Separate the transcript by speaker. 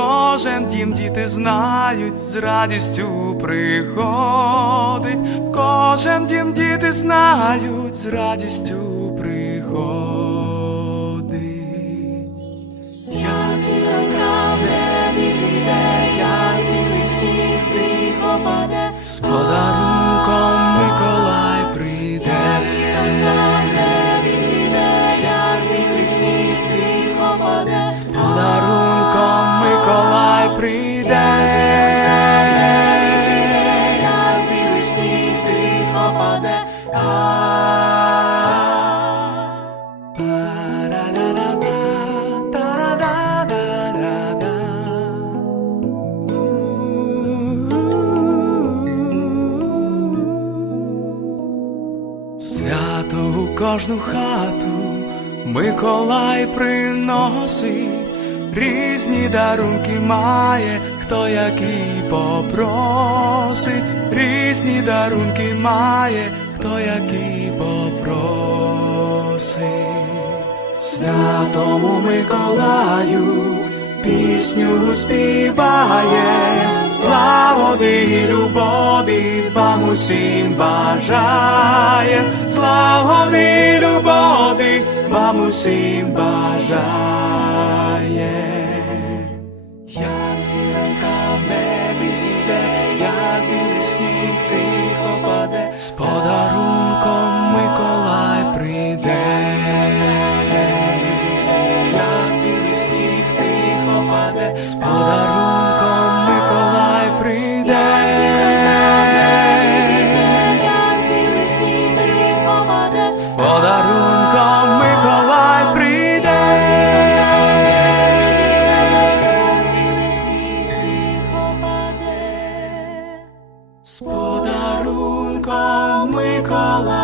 Speaker 1: кожен дім діти знають, з радістю приходить, в кожен дім діти знають, з радістю приходить.
Speaker 2: Як зіронька в небі зійде, як білий сніг тихо паде,
Speaker 1: З подарунком Миколай прийде.
Speaker 2: як зіронька в небі зійде, як білий сніг тихо паде,
Speaker 1: З подарунком Кожну хату Миколай приносить, різні дарунки має, хто який попросить, різні дарунки має, хто який попросить. Святому Миколаю пісню співає, славоди і любові вам усім бажає, славоди і любові вам усім бажає. Як зіронька в небі зійде, як білий сніг тихо паде, з подарунком Миколай прийде. Як білий сніг тихо паде, з подарунком
Speaker 2: паде.
Speaker 1: З подарунком Миколай